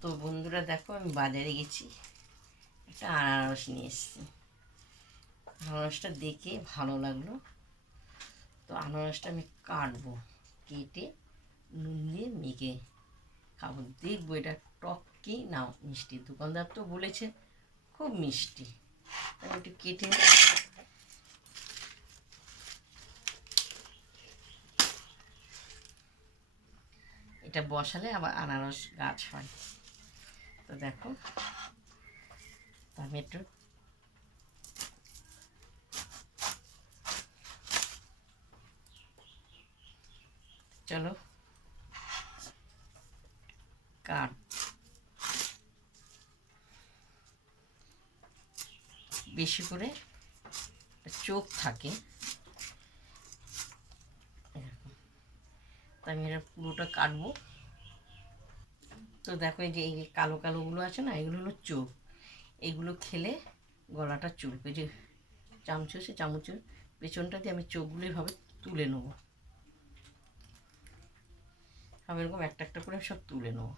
তো বন্ধুরা দেখো, আমি বাজারে গেছি, একটা আনারস নিয়ে এসেছি। আনারসটা দেখে ভালো লাগলো, তো আনারসটা আমি কাটবো, কেটে নুন দিয়ে মেখে খাবো। দেখবো এটা টক কি না মিষ্টি। দোকানদার তো বলেছে খুব মিষ্টি, আমি একটু কেটে এটা বসালে আবার আনারস গাছ হয়। তো দেখো, তো আমি একটু চলো কাট। বেশি করে চোখ থাকে, তো আমি এটা পুরোটা কাটবো। তো দেখো, এই যে এই কালো কালোগুলো আছে না, এগুলো হলো চোখ। এগুলো খেলে গলাটা চুলবে। যে চামচ আছে, চামচের পেছনটা দিয়ে আমি চোখগুলো এভাবে তুলে নেবো। আমি এরকম একটা একটা করে সব তুলে নেবো,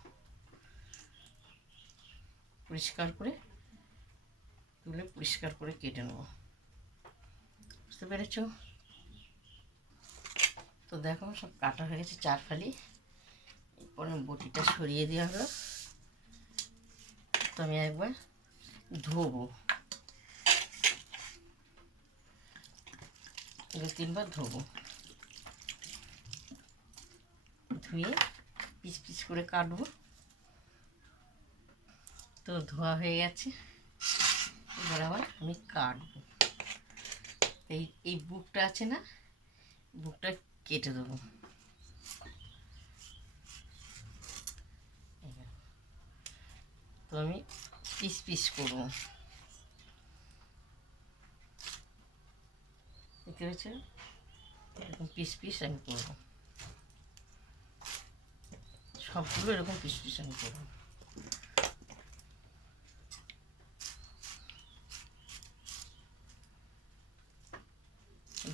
পরিষ্কার করে তুলে পরিষ্কার করে কেটে নেবো। বুঝতে পেরেছ? তো দেখো, সব কাটা হয়ে গেছে 4 ফালি। এরপরে বটিটা সরিয়ে দেওয়া হলো। তো আমি একবার ধোবো, 2-3 বার ধোবো। ধুয়ে পিস পিস করে কাটবো। তো ধোয়া হয়ে গেছে, এবার আবার আমি কাটবো। এই বুকটা আছে না, বুকটা কেটে দেবো। তো আমি পিস পিস করবো, দেখতে পেয়েছ? এরকম পিস পিস আমি করবো, সবগুলো এরকম পিস পিস আমি করবো।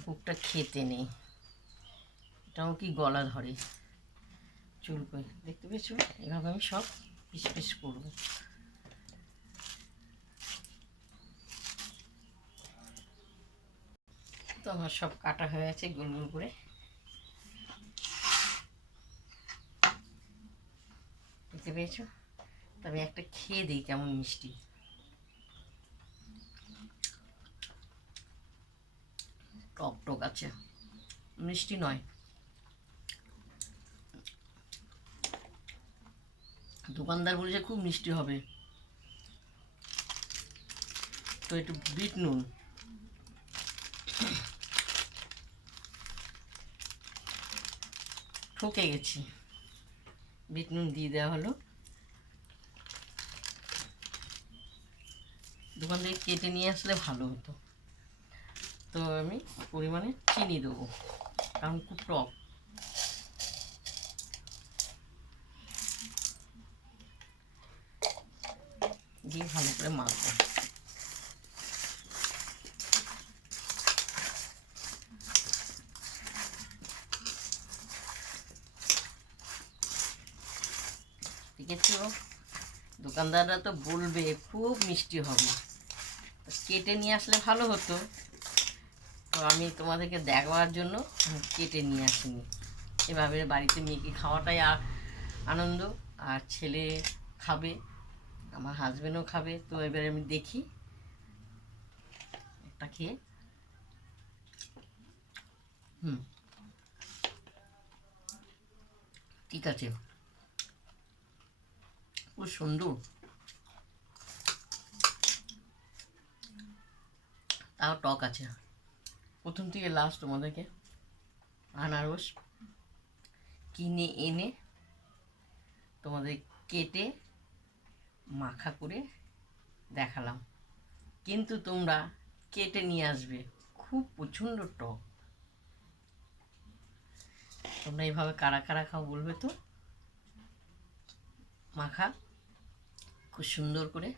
বুকটা খেতে নেই, এটাও কি গলা ধরে, চুলকোয়। দেখতে পেয়েছো? এভাবে আমি সব পিস পিস করবো। তো আমার সব কাটা হয়ে গেছে গোল গোল করে। দেখতে পেয়েছো? তবে একটা খেয়ে দিই কেমন মিষ্টি। টক টক আছে, মিষ্টি নয়। দোকানদার বলেছে খুব মিষ্টি হবে, তো একটু বিট নুন, ঠকে গেছি, বিট নুন দিয়ে দেওয়া হলো। দোকান থেকে কেটে নিয়ে আসলে ভালো হতো। তো আমি পরিমাণে চিনি দেবো, কারণ খুব টক। দিয়ে ভালো করে মাখবো। ঠিক আছে? দোকানদাররা তো বলবে খুব মিষ্টি হবে, কেটে নিয়ে আসলে ভালো হতো। তো আমি তোমাদেরকে দেখাবার জন্য কেটে নিয়ে আসিনি। এভাবে বাড়িতে মেয়েকে খাওয়াটাই আনন্দ, আর ছেলে খাবে, আমার হাজব্যান্ডও খাবে। তো এবারে আমি দেখি একটা খেয়ে। ঠিক আছে, খুব সুন্দর, তাও টক আছে। প্রথম থেকে লাস্ট তোমাদেরকে আনারস কিনে এনে তোমাদের কেটে মাখা করে দেখালাম, কিন্তু তোমরা কেটে নিয়ে আসবে, খুব প্রচণ্ড টক। তোমরা এইভাবে কারা কারা খাও বলবে তো। মাখা খুব সুন্দর করে